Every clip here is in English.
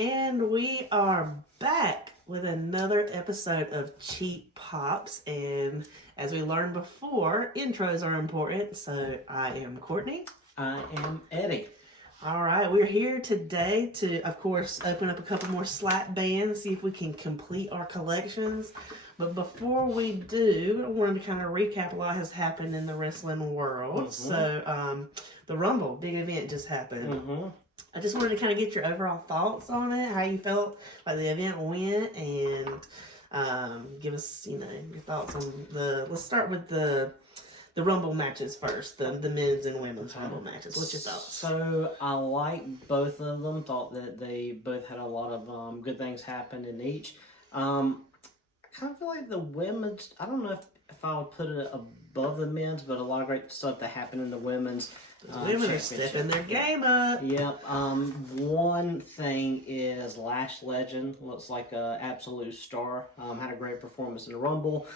And we are back with another episode of Cheap Pops. And as we learned before, intros are important. So I am Courtney. I am Eddie. All right, we're here today to, of course, open up a couple more slap bands, see if we can complete our collections. But before we do, I wanted to kind of recap a lot has happened in the wrestling world. So, the Rumble, big event just happened. I just wanted to kind of get your overall thoughts on it, how you felt like the event went, and give us, your thoughts on let's start with the Rumble matches first, the men's and women's Rumble matches. What's your thoughts? So I like both of them. Thought that they both had a lot of good things happen in each. I kind of feel like the women's, I don't know if I would put it above the men's, but a lot of great stuff that happened in the women's. The women are stepping their game up. Yep. One thing is Lash Legend. Looks like an absolute star. Had a great performance in the Rumble.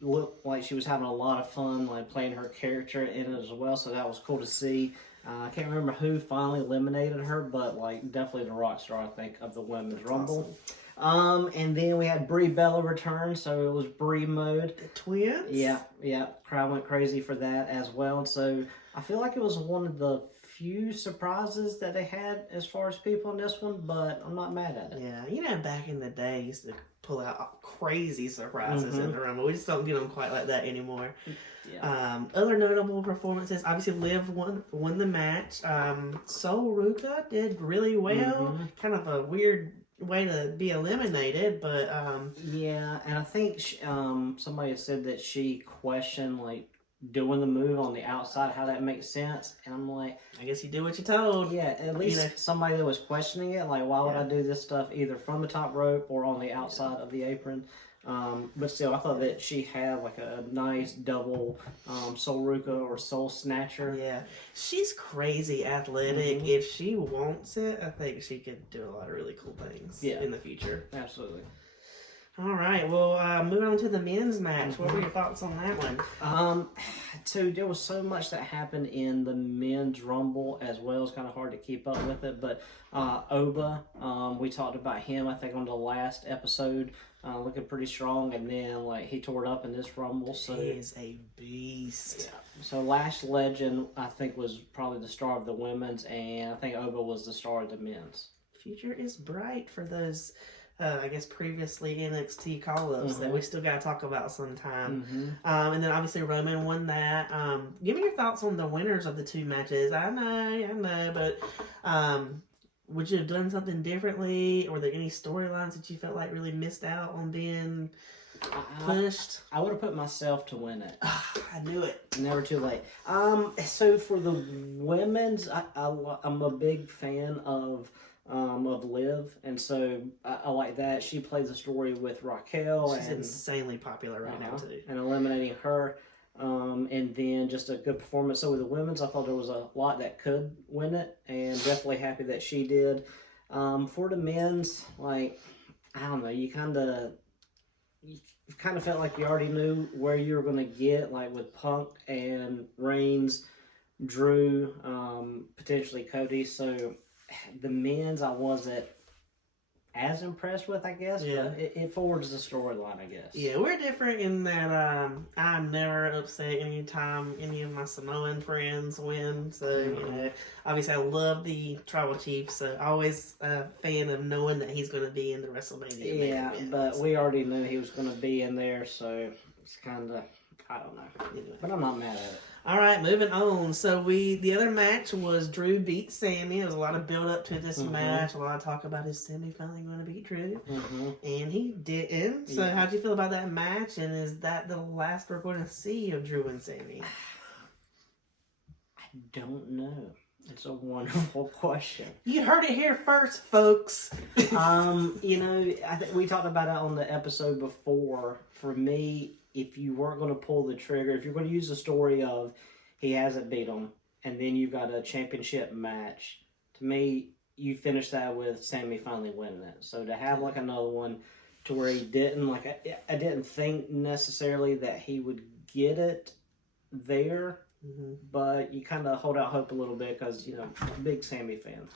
Looked like she was having a lot of fun, like playing her character in it as well. So that was cool to see. I can't remember who finally eliminated her, but like definitely the rock star, I think, of the women's Rumble. Awesome. And then we had Brie Bella return, so it was Brie mode. The twins? Yeah. Crowd went crazy for that as well. So I feel like it was one of the few surprises that they had as far as people in this one, but I'm not mad at it. Yeah, back in the day, used to pull out crazy surprises in the Rumble. We just don't get them quite like that anymore. Yeah. Other notable performances, obviously Liv won the match. Sol Ruka did really well. Kind of a weird way to be eliminated, but yeah, and I think somebody said that she questioned like doing the move on the outside, how that makes sense, and I'm like, I guess you do what you're told. Yeah, at least somebody that was questioning it, like, why would I do this stuff either from the top rope or on the outside of the apron? But still, I thought that she had like a nice double Sol Ruka or Soul Snatcher. Yeah, she's crazy athletic. If she wants it, I think she could do a lot of really cool things in the future. Absolutely. All right, well, moving on to the men's match. What were your thoughts on that one? So there was so much that happened in the men's Rumble as well. It's kind of hard to keep up with it, but Oba, we talked about him, I think, on the last episode, looking pretty strong, and then like he tore it up in this Rumble. So he is a beast. Yeah. So Lash Legend, I think, was probably the star of the women's, and I think Oba was the star of the men's. Future is bright for those. I guess previously NXT call-ups that we still got to talk about sometime. And then obviously Roman won that. Give me your thoughts on the winners of the two matches. I know, but would you have done something differently? Or were there any storylines that you felt like really missed out on being pushed? I would have put myself to win it. I knew it. Never too late. So for the women's, I'm a big fan of Liv, and so I like that. She plays a story with Raquel. She's insanely popular right now too. And eliminating her, and then just a good performance. So with the women's, I thought there was a lot that could win it, and definitely happy that she did. For the men's, like, I don't know, you kind of felt like you already knew where you were going to get, like with Punk and Reigns, Drew, potentially Cody. So the men's, I wasn't as impressed with, I guess. Yeah. But it forwards the storyline, I guess. Yeah, we're different in that I'm never upset anytime any of my Samoan friends win. So, obviously I love the Tribal Chief, so always a fan of knowing that he's going to be in the WrestleMania. Yeah, but we already knew he was going to be in there, so it's kind of, I don't know. Anyway, but I'm not mad at it. All right, moving on. So the other match was Drew beat Sammy. There was a lot of build up to this match. A lot of talk about, is Sammy finally going to beat Drew? And he didn't. So how'd you feel about that match? And is that the last we're going to see of Drew and Sammy? I don't know. It's a wonderful question. You heard it here first, folks. I think we talked about it on the episode before. For me, if you weren't going to pull the trigger, if you're going to use the story of he hasn't beat him, and then you've got a championship match, to me, you finish that with Sammy finally winning it. So to have like another one to where he didn't, like I didn't think necessarily that he would get it there, but you kind of hold out hope a little bit because, I'm a big Sammy fan.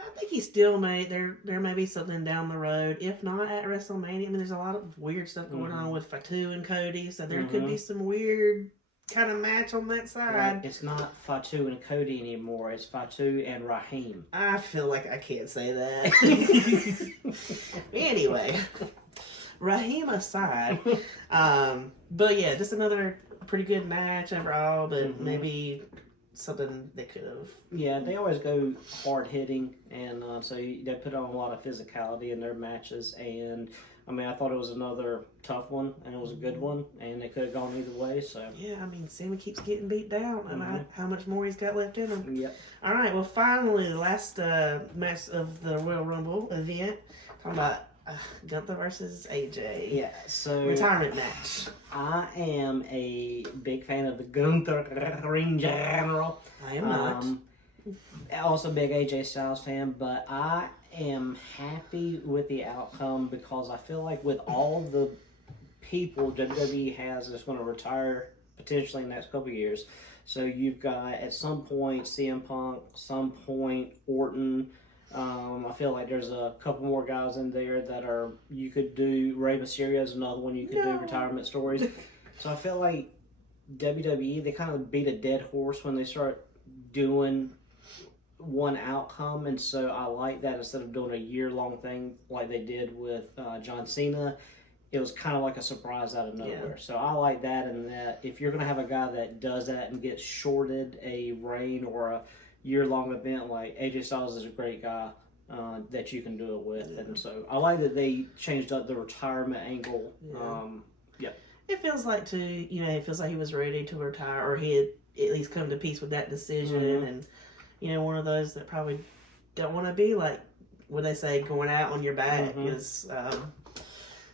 I think he still may. There may be something down the road. If not at WrestleMania, I mean, there's a lot of weird stuff going on with Fatu and Cody, so there could be some weird kind of match on that side. Right. It's not Fatu and Cody anymore. It's Fatu and Raheem. I feel like I can't say that. Anyway, Raheem aside, but yeah, just another pretty good match overall, but maybe something they could have. Yeah, they always go hard hitting, and so they put on a lot of physicality in their matches. And I mean, I thought it was another tough one, and it was a good one, and they could have gone either way. So yeah, I mean, Sammy keeps getting beat down, and how much more he's got left in him. Yep. All right, well, finally, the last match of the Royal Rumble event, talking about Gunther versus AJ. Yeah, so retirement match. I am a big fan of the Gunther Ring General. I am not. Also a big AJ Styles fan, but I am happy with the outcome because I feel like with all the people WWE has that's going to retire potentially in the next couple of years, so you've got at some point CM Punk, some point Orton. I feel like there's a couple more guys in there that are, you could do, Rey Mysterio is another one you could do retirement stories. So I feel like WWE, they kind of beat a dead horse when they start doing one outcome, and so I like that instead of doing a year-long thing like they did with John Cena. It was kind of like a surprise out of nowhere. So I like that, and that if you're going to have a guy that does that and gets shorted a reign or a year-long event, like AJ Styles is a great guy that you can do it with. And so I like that they changed up the retirement angle. It feels like it feels like he was ready to retire, or he had at least come to peace with that decision. And one of those that probably don't want to be like, what they say, going out on your back is.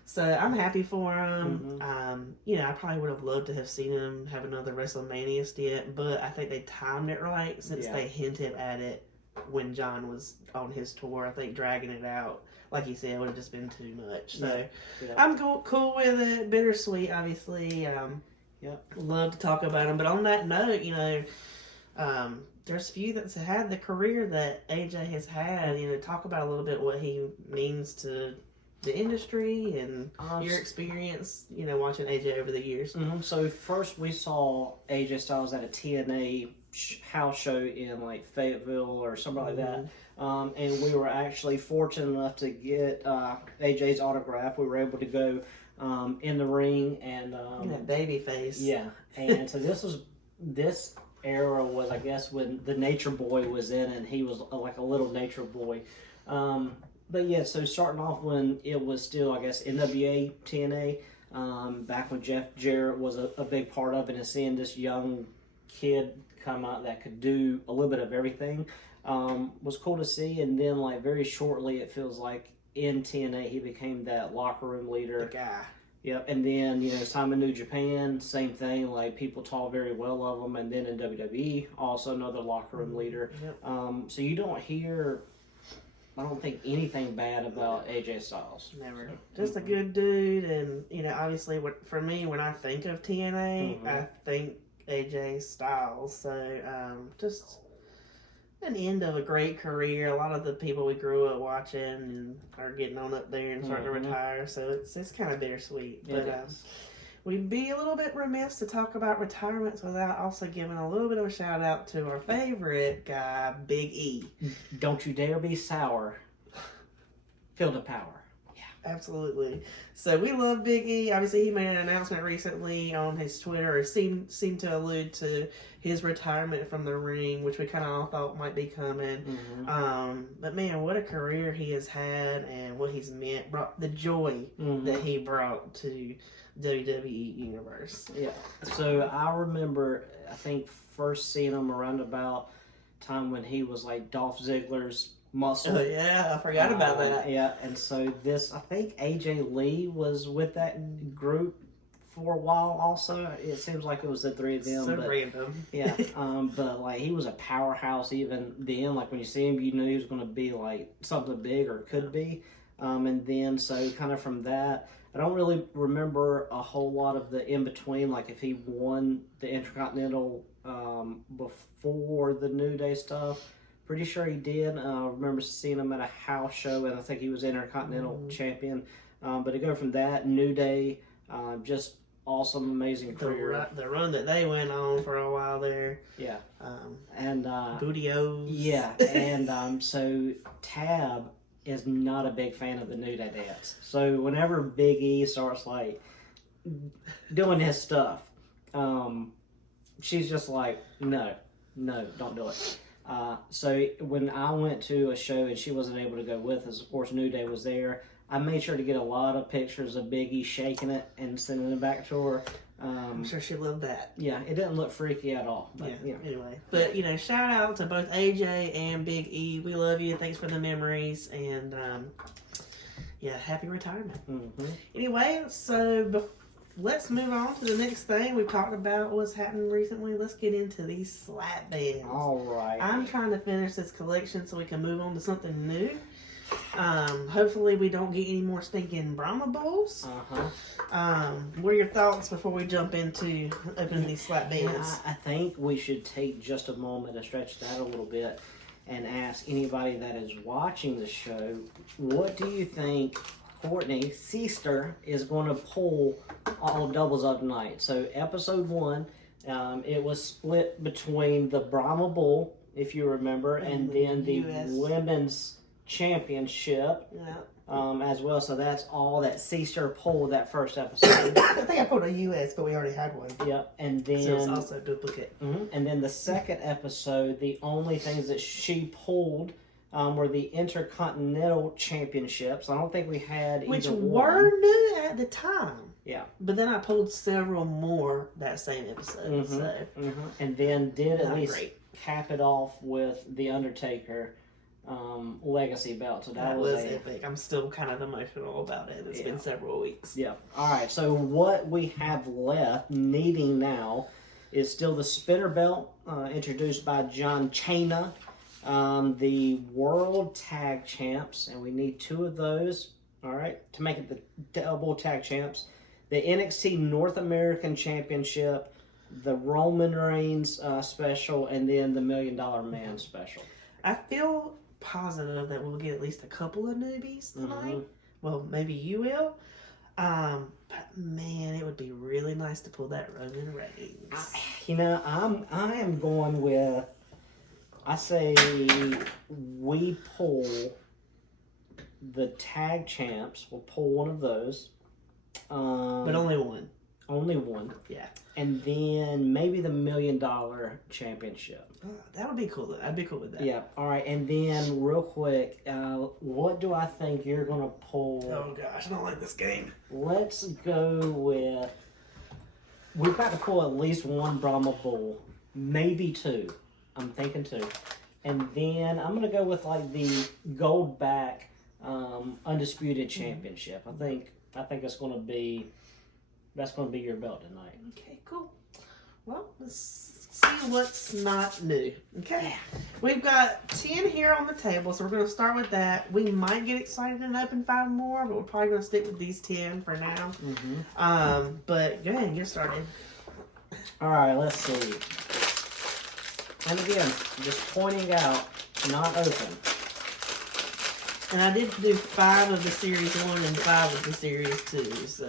So I'm happy for him. I probably would have loved to have seen him have another WrestleMania stint, but I think they timed it right since they hinted at it when John was on his tour. I think dragging it out, like you said, would have just been too much. So I'm cool with it. Bittersweet, obviously. Love to talk about him. But on that note, there's few that's had the career that AJ has had. Talk about a little bit what he means to the industry and your experience, watching AJ over the years. So first we saw AJ Styles at a TNA house show in like Fayetteville or something like that. And we were actually fortunate enough to get AJ's autograph. We were able to go in the ring and that baby face. Yeah. And so this era was, I guess, when the Nature Boy was in, and he was like a little Nature Boy. But yeah, so starting off when it was still, I guess, NWA, TNA, back when Jeff Jarrett was a big part of it, and seeing this young kid come out that could do a little bit of everything was cool to see. And then, like, very shortly, it feels like in TNA, he became that locker room leader. The guy. Yep, and then, his time in New Japan, same thing, like, people talk very well of him. And then in WWE, also another locker room leader. So you don't hear, I don't think, anything bad about AJ Styles. Never. Just a good dude, and, obviously, for me, when I think of TNA, I think AJ Styles. So, just an end of a great career. A lot of the people we grew up watching and are getting on up there and starting to retire, so it's kind of bittersweet. But we'd be a little bit remiss to talk about retirements without also giving a little bit of a shout out to our favorite guy, Big E. Don't you dare be sour. Feel the power. Absolutely. So we love Big E. Obviously, he made an announcement recently on his Twitter, or seemed to allude to his retirement from the ring, which we kind of all thought might be coming. But man, what a career he has had, and what he's brought the joy that he brought to WWE Universe. Yeah. So I remember, I think, first seeing him around about time when he was like Dolph Ziggler's muscle. Oh yeah, I forgot about that. Yeah, and so I think AJ Lee was with that group for a while also. It seems like it was the three of them. So random. Yeah, but like he was a powerhouse even then. Like when you see him, you knew he was going to be like something big, or could be. And then so kind of from that, I don't really remember a whole lot of the in between. Like if he won the Intercontinental before the New Day stuff. Pretty sure he did. I remember seeing him at a house show, and I think he was Intercontinental Champion. But to go from that, New Day, just awesome, amazing career. The run that they went on for a while there. Yeah. And Booty-O's. Yeah, and so Tab is not a big fan of the New Day dance. So whenever Big E starts like doing his stuff, she's just like, no, don't do it. So when I went to a show and she wasn't able to go with us, of course New Day was there. I made sure to get a lot of pictures of Big E shaking it and sending it back to her. I'm sure she loved that. Yeah, it didn't look freaky at all. But, Anyway, but shout out to both AJ and Big E. We love you. Thanks for the memories, and happy retirement. Mm-hmm. Anyway, so let's move on to the next thing. We've talked about what's happened recently. Let's get into these slap bands. All right. I'm trying to finish this collection so we can move on to something new. Hopefully we don't get any more stinking Brahma Bowls. What are your thoughts before we jump into opening these slap bands? I think we should take just a moment to stretch that a little bit and ask anybody that is watching the show, what do you think Courtney, sister, is going to pull all doubles of tonight? So episode 1, it was split between the Brahma Bull, if you remember, and then the US women's championship as well. So that's all that sister pulled that first episode. I think I pulled a US, but we already had one. Yep, and then so it's also a duplicate. And then the second episode, the only things that she pulled were the Intercontinental Championships. I don't think we had which either were one. new at the time. Yeah. But then I pulled several more that same episode. And then did at Not least great. cap it off with the Undertaker legacy belt. So that was epic. I'm still kind of emotional about it. It's been several weeks. Yeah. All right. So what we have left needing now is still the spinner belt introduced by John Cena, the World Tag Champs, and we need 2 of those. All right, to make it the double tag champs, the NXT North American Championship, the Roman Reigns special, and then the $1 Million Man special. I feel positive that we'll get at least a couple of newbies tonight. Well, maybe you will. But man, it would be really nice to pull that Roman Reigns. I am going with, I say we pull the tag champs. We'll pull one of those. But only one. Only one. Yeah. And then maybe the $1 Million Championship. Oh, that would be cool. I'd be cool with that. Yeah. All right. And then real quick, what do I think you're going to pull? Oh gosh, I don't like this game. Let's go with, we've got to pull at least one Brahma Bull. Maybe 2. I'm thinking 2. And then I'm going to go with like the gold back Undisputed Championship. I think that's going to be your belt tonight. Okay, cool. Well, let's see what's not new. Okay. We've got 10 here on the table, so we're going to start with that. We might get excited and open 5 more, but we're probably going to stick with these 10 for now. But go ahead and get started. All right, let's see. And again, just pointing out, not open. And I did do 5 of the Series 1 and 5 of the Series 2, so...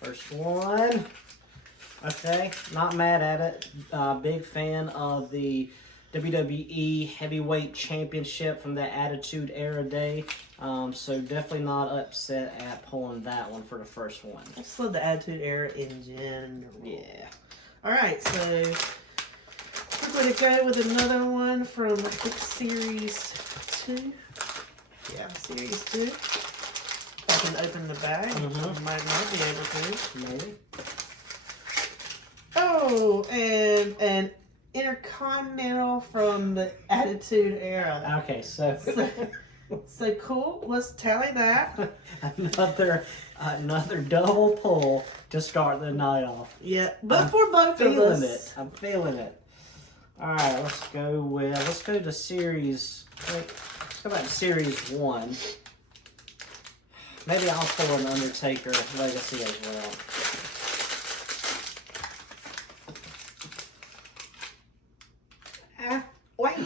First one. Okay, not mad at it. Big fan of the WWE Heavyweight Championship from the Attitude Era day. So definitely not upset at pulling that one for the first one. I just love the Attitude Era in general. Yeah. Alright, so we're going to go with another one from I think Series 2. Yeah, Series 2. I can open the bag. I might not be able to. Maybe. Oh, and an Intercontinental from the Attitude Era. Okay, so cool. Let's tally that. another double pull to start the night off. Yeah, but for both of us. I'm feeling it. All right, let's go to Series. Let's go back to Series 1. Maybe I'll pull an Undertaker Legacy as well. Wait.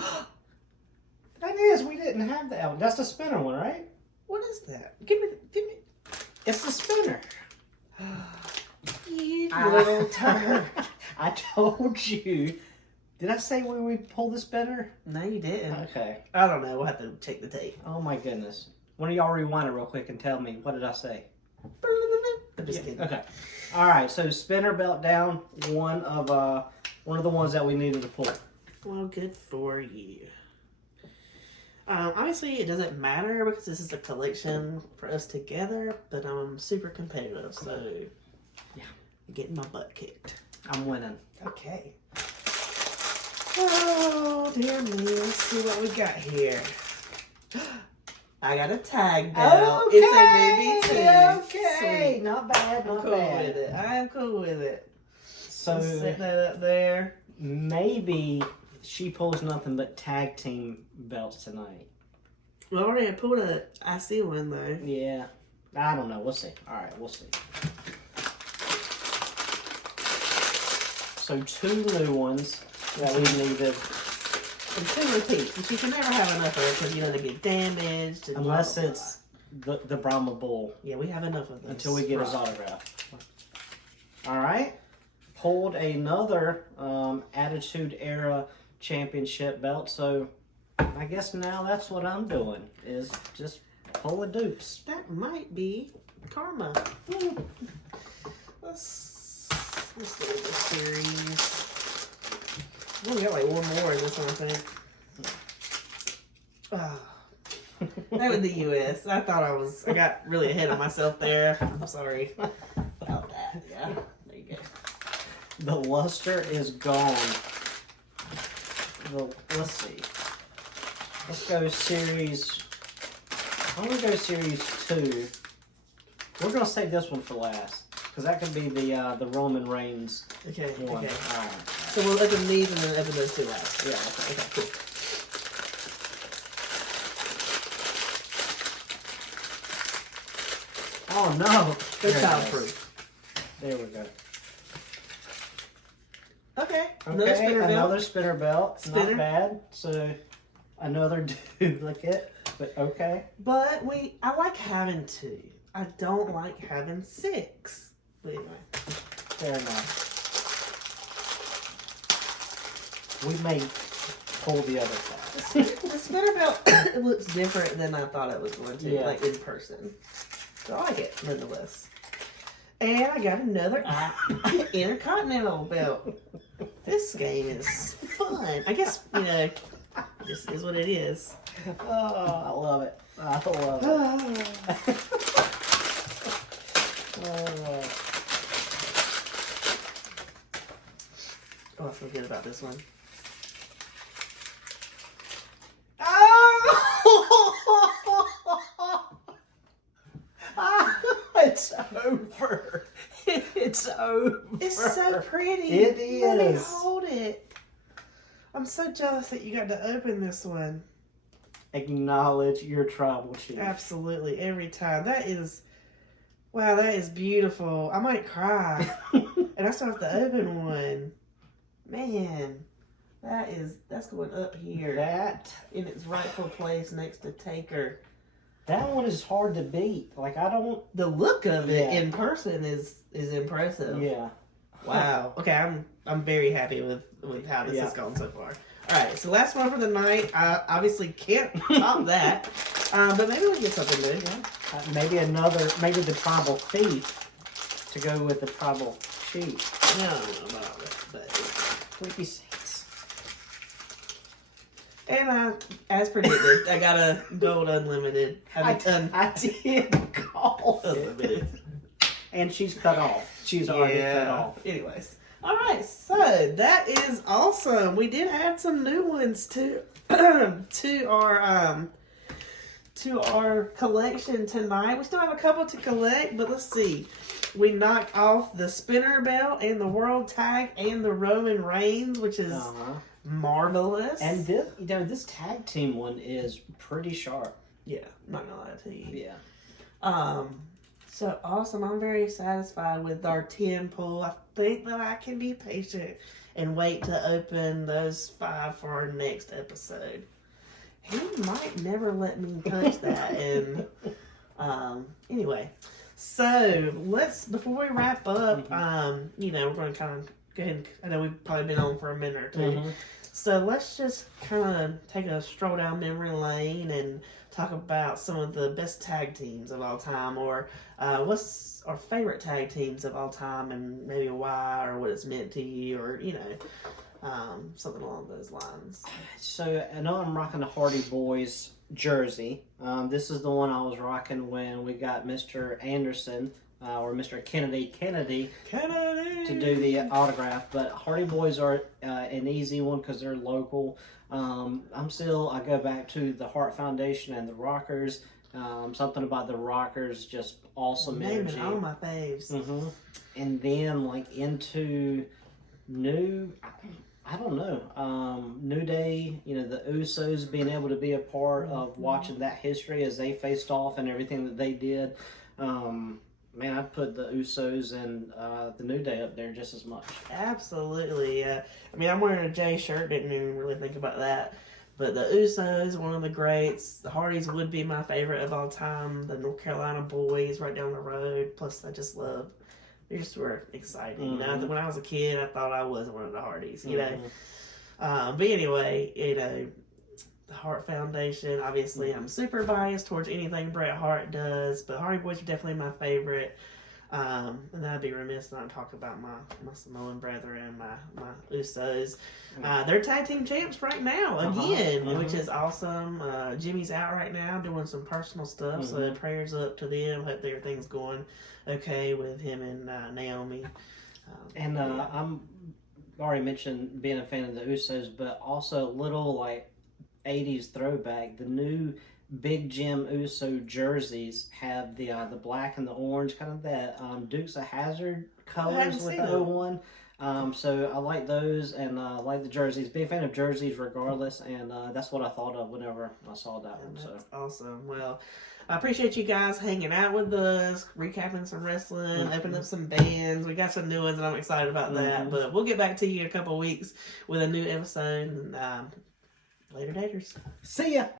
now. That's the spinner one, right? What is that? Give me. It's the spinner. You little turd. I told you. Did I say when we pull the spinner? No, you didn't. Okay. I don't know. We'll have to check the tape. Oh my goodness. One of y'all rewind it real quick and tell me, what did I say? I'm just kidding. Okay. All right. So spinner belt down. One of the ones that we needed to pull. Well, good for you. Obviously, it doesn't matter because this is a collection for us together, but I'm super competitive, so yeah, I'm getting my butt kicked. I'm winning. Okay. Oh, dear me. Let's see what we got here. I got a tag belt. Okay. It's a movie too. Okay. Sweet. Not bad. Not Cool bad. with it. I am cool with it. So Set that up there. maybe she pulls nothing but tag team belts tonight. We already pulled a IC one though. Yeah. I don't know. We'll see. All right. We'll see. So 2 new ones that we needed. And 2 repeats, which you can never have enough of because, you know, they get damaged. And Unless blah, blah, it's the Brahma Bull. Yeah, we have enough of those. Until we get his autograph. All right. Pulled another Attitude Era Championship belt. So I guess now that's what I'm doing, is just pull the dupes. That might be karma. Let's do this series. We got like one more in this one, I think. Oh. That was the US. I thought I got really ahead of myself there. I'm sorry about that. Yeah, there you go. The luster is gone. Well, let's see. Let's go series. I'm gonna go series 2. We're gonna save this one for last because that could be the Roman Reigns Okay, one. okay. All right. So we'll open these and then open those 2 last. Yeah. Okay. Okay, cool. Oh no! They're There it childproof. There we go. Okay. Okay, another spinner belt. Spinner. Not bad. So another duplicate, but okay. But I like having 2. I don't like having 6. But anyway. Fair enough. We may pull the other side. The spinner belt it looks different than I thought it was going to, Yeah. like in person. So I like it nonetheless. And I got another Intercontinental belt. This game is fun. I guess, you know, this is what it is. Oh, I love it. I love it. Oh, I feel good about this one. It's over. It's over. It's so pretty. It is. Let me hold it. I'm so jealous that you got to open this one. Acknowledge your tribal chief. Absolutely, every time. That is, wow, that is beautiful. I might cry. And I still have to open one. Man, that's going up here. That In its rightful place next to Taker. one is hard to beat. Like, I don't. The look of it Yeah. in person is impressive. Yeah. Wow. Okay, I'm very happy with how this has gone so far. All right, so last one for the night. I obviously can't top that, but maybe we'll get something new. Yeah. Maybe the tribal thief to go with the tribal chief. I don't know about it, but Creepy Saints. and as predicted, I got a gold unlimited. I did call it. Unlimited. And she's cut off. She's already cut off. Anyways. All right, so that is awesome. We did add some new ones to our collection tonight. We still have a couple to collect, but let's see. We knocked off the spinner belt and the world tag and the Roman Reigns, which is marvelous. And this tag team one is pretty sharp. Yeah, I'm not gonna lie to you. Yeah. So awesome. I'm very satisfied with our 10 pull. I think that I can be patient and wait to open those 5 for our next episode. he might never let me touch that. And anyway, so before we wrap up, we're going to kind of go ahead and, I know we've probably been on for a minute or two. So let's just kind of take a stroll down memory lane and talk about some of the best tag teams of all time, or what's our favorite tag teams of all time, and maybe why, or what it's meant to you, or something along those lines. So I know I'm rocking the Hardy Boys jersey. This is the one I was rocking when we got Mr. Anderson or Mr. Kennedy to do the autograph. But Hardy Boys are an easy one because they're local. I go back to the Hart Foundation and the Rockers. Something about the Rockers, just awesome energy. All my faves. And then into new, I don't know, New Day, the Usos being able to be a part of watching that history as they faced off and everything that they did. Man, I'd put the Usos and the New Day up there just as much. Absolutely. I'm wearing a J shirt, didn't even really think about that. But the Usos, one of the greats. The Hardys would be my favorite of all time. The North Carolina Boys right down the road. Plus, I just love, they just were exciting. When I was a kid, I thought I was one of the Hardys, But anyway, the Hart Foundation, obviously I'm super biased towards anything Bret Hart does, but Hardy Boys are definitely my favorite. And I'd be remiss not to talk about my Samoan brethren, my Usos. They're tag team champs right now, again, which is awesome. Jimmy's out right now doing some personal stuff, so prayers up to them. Hope everything's going okay with him and Naomi. I'm already mentioned being a fan of the Usos, but also a little 80s throwback. The new Big Jim Uso jerseys have the black and the orange, kind of that Dukes of Hazzard colors with the 01. So I like those, and I like the jerseys. Be a fan of jerseys regardless, and that's what I thought of whenever I saw that one. That's awesome. Well, I appreciate you guys hanging out with us, recapping some wrestling, opening up some bands. We got some new ones, and I'm excited about that. But we'll get back to you in a couple of weeks with a new episode. And, later, daters. See ya!